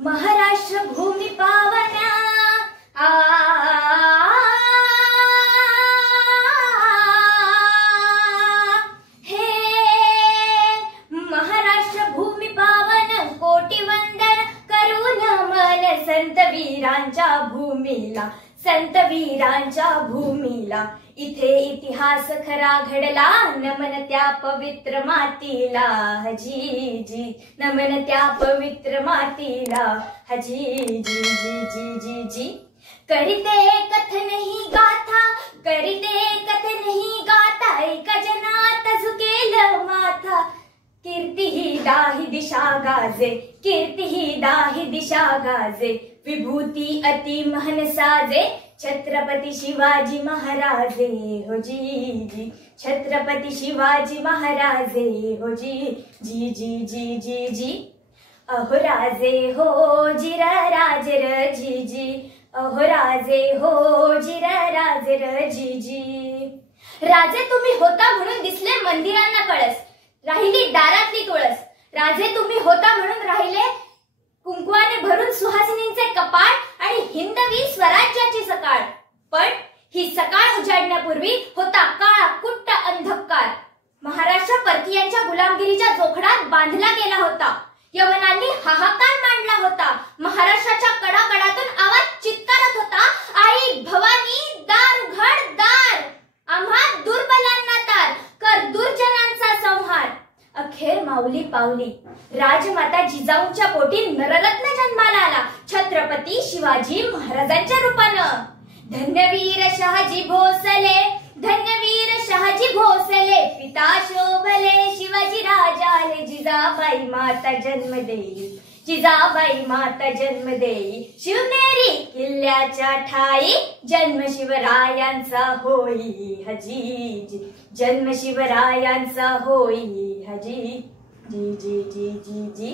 महाराष्ट्र भूमी पावना हे महाराष्ट्र भूमी पावन कोटी वंदन करून मन संत वीरांच्या भूमीला, संत वीरांच्या भूमीला। इथे इतिहास खरा घडला, नमन त्या पवित्र मातीला। हजी जी नमन त्या पवित्र मातीला। हजी जी जी जी जी जी करीते कथन ही गाथा, करीते कथन ही गाथा, एका जनात झुकेल माथा। कीर्ती ही दाही दिशा गाजे, कीर्ती ही दाही दिशा गाजे, विभूती अति महन साजे, छत्रपती शिवाजी महाराजे हो जी जी, छत्रपती शिवाजी महाराजे हो जी जी जी जी जी जी। अहो राजे हो जिर राजे र जी जी, अहो राजे हो जिर राजे र जी जी। राजे तुम्ही होता म्हणून दिसले मंदिरांना कळस, राहिली दारातली तुळस। राजे तुम्ही होता म्हणून राहिले कुंकवाने भरून सुहासिनींचे कपाळ आणि हिंदवी स्वराज्याची सकाळ। पण ही सकाळ उजाडण्यापूर्वी होता काळा कुट्ट अंधकार। महाराष्ट्र परकीयांच्या गुलामगिरीच्या जोखडात बांधला गेला होता। यवनांनी हाहाकार मांडला होता। महाराष्ट्राच्या कडाकडातून आवाज चित्कारत होता, आई भवानी दार उघड दार, आम्हा दुर्बलांना तार, कर दुर्जनांचा संहार। अखेर माऊली पावली, राजमाता जिजाऊंच्या पोटी नररत्न जन्माला आला, छत्रपती शिवाजी महाराजांच्या रूपानं। धन्यवीर शहाजी भोसले, धन्यवीर शहाजी भोसले, पिता शोभले शिवाजी राजाले, जिजाबाई माता जन्म देई, जिजाबाई माता जन्म देई। शिवनेरी किल्ल्याच्या ठाई जन्म शिवरायांचा होई, हजी जी जन्म शिवरायांचा होई, हजी जी जी जी जी जी।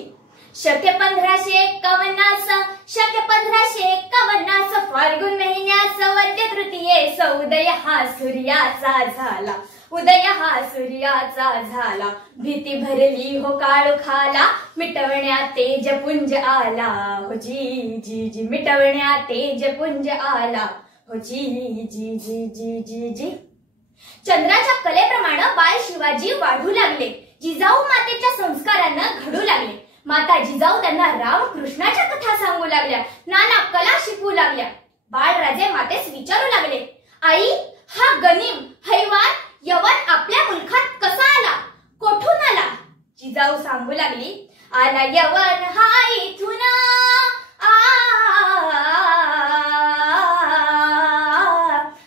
शके 1551, शके 1551, फाल्गुन महिन्यास वद्य तृतीयेस उदय हा सूर्याचा झाला, उदय हा सूर्याचा झाला। भीती भरली हो काळोखाला, मिटवण्यात तेजपुंज आला, हो जी जी जी मिटवण्यात तेजपुंज आला, हो जी जी जी जी जी जी। चंद्राच्या कलेप्रमाणे बाळ शिवाजी वाढू लागले, जिजाऊ मातेच्या संस्कारांना घडू लागले। माता जिजाऊ त्यांना रामकृष्णाच्या कथा सांगू लागल्या, नाना कला शिकवू लागल्या। बाळराजे मातेस विचारू लागले, आई हा गनिम हैवान यवन आपल्या मुलखात कसा आला, कोठून आला? जिजाऊ सांगू लागली, आला यवन हा इथून,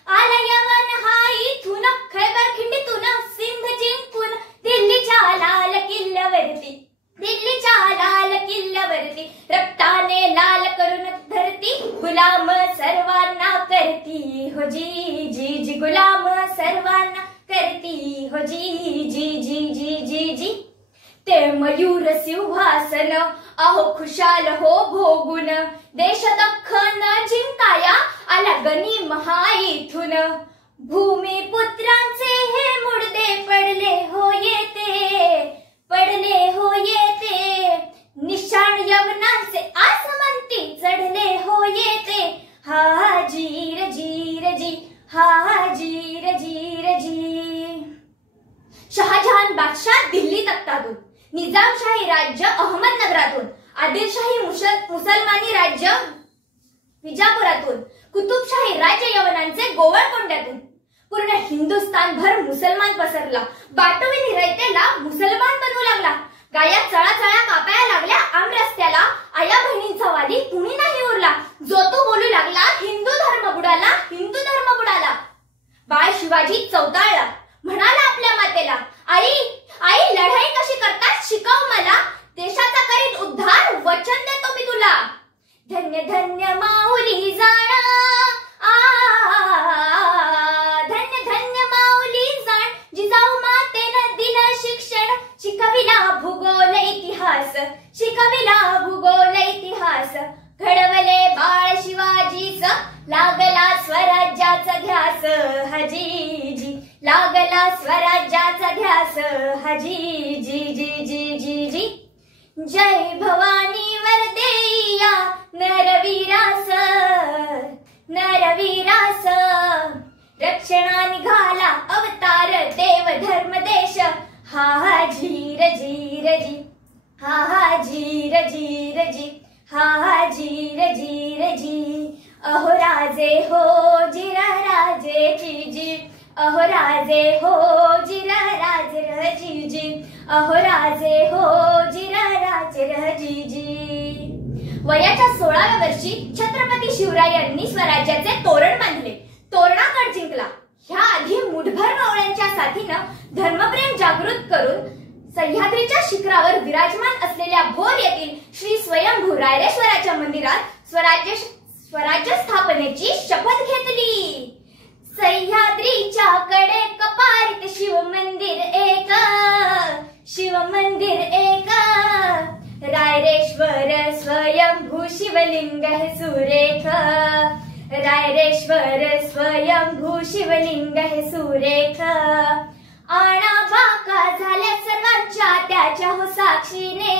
आला यवन हा इथून, खैबर खिंडीतून सिंध जिंकून, दिल्लीच्या लाल किल्ल्यावरती, दिल्लीच्या लाल किल्ल्यावरती, रक्ताने लाल करून धरती, गुलाम सर्वांना करती, हो जी जी जी गुलाम सर्वांना करती, हो जी जी जी जी जी जी। ते मयूर सिंहासन अहो खुशाल हो भोगून, देश दख्खन जिंकाया आला गनिम हा इथून। भूमिपुत्रांचे हे मुडदे पडले हो येते, पडले हो येते, निशाण यवनांचे आसमंती चढले हो येते, हा जीर जीर जी, हा जीर जीर जी। शहाजहान बादशाह दिल्ली तख्तातून, निजामशाही राज्य अहमदनगरातून, आदिलशाही मुसलमानी राज्य विजापुरातून, कुतुबशाही राज्य यवनांचे गोवळकोंड्यातून। पूर्ण हिंदुस्थानभर मुसलमान पसरला, बाटोविनी रयतेला मुसलमान बनवू लागला। गाया चळा कापाया लागल्या आम रस्त्याला, आया बहिणींचा वाली कुणी नाही उरला। जो तो बोलू लागला, हिंदू धर्म बुडाला, हिंदू धर्म बुडाला। बाळ शिवाजी चौताळला, म्हणाला आपल्या मातेला, आई आई लढाई कशी करतात शिकव मला, देशाचा करीन उद्धार वचन देतो मी तुला। धन्य धन्य माऊली जाण, धन्य धन्य माऊली जाण, जिजाऊ मातेनं दिलं शिक्षण, शिकविला भूगोल इतिहास, शिकविला भूगोल इतिहास। घडवले बाळ शिवाजीच, लागला स्वराज्याचा ध्यास, हजी जी लागला स्वराज्याचा ध्यास, हजी जी जी जी जी जी। जय भवानी वरदेया वीरास रक्षणा निघाला अवतार देव धर्म देश हा हा झीर झीर जी हा हा झीर झीर जी हा हा झीर झीर जी अहो राजे हो जिरा राजे जी अहो राजे हो जिरा राजे जी अहो राजे हो जिरा राजे जी। वयाच्या 16व्या वर्षी छत्रपती शिवरायांनी स्वराज्याचे तोरण बांधले, तोरणागड जिंकला। ह्या आधी मुठभर मावळ्यांच्या साथीनं धर्मप्रेम जागृत करून सह्याद्रीच्या शिखरावर विराजमान असलेल्या भोर येथील श्री स्वयंभू रायरेश्वराच्या मंदिरात स्वराज्य स्थापनेची शपथ घेतली। सह्याद्रीच्या कडे कपारीत शिव मंदिर एक रायरेश्वर स्वयंभू शिवलिंग सुरेख रायरेश्वर स्वयंभू शिवलिंग सुरेख आणा बाका झाल्या सर्वांच्या त्याच्या हो साक्षीने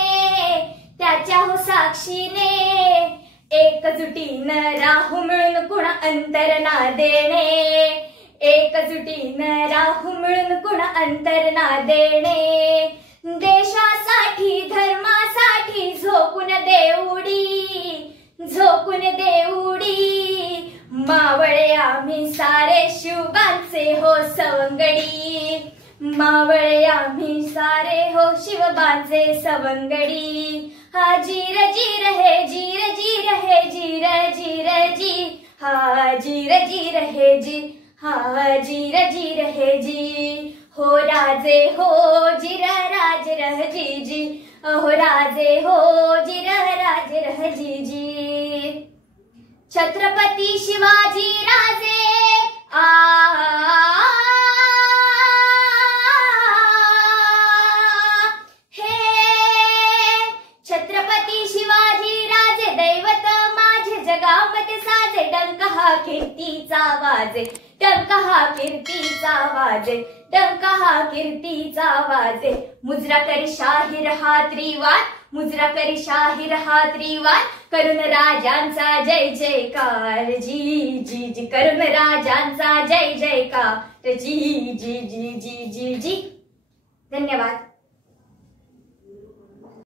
एकजुटीनं राहू मिळून कुणा अंतर ना देणे एकजुटीनं राहू मिळून कुणा अंतर ना देणे देशासाठी धर्मासाठी झोकून देऊडी मावळे आम्ही सारे शिवबांचे हो सवंगडी मावळे आम्ही सारे हो शिवबांचे सवंगडी हा जीर जीर है जीर जीर है जीर जीर जी हा जीर जीर है जी हा जीर जीर है जी हो राजे हो जिर राज रह जी हो राजे हो जिर राज रह जी। छत्रपती शिवाजी राजे छत्रपती शिवाजी राजे दैवत माझे जगामध्ये साजे डंका हा कीर्तीचा वाजे डंका हा कीर्तीचा वाजे डंका हा कीर्तीचा वाजे मुजरा करी शाहीर हा त्रिवार मुजरा करी शाहीर हा त्रिवार करून राजांचा जय जयकार जी जी जी करून राजांचा जय जयकार जी जी जी जी जी जी। धन्यवाद।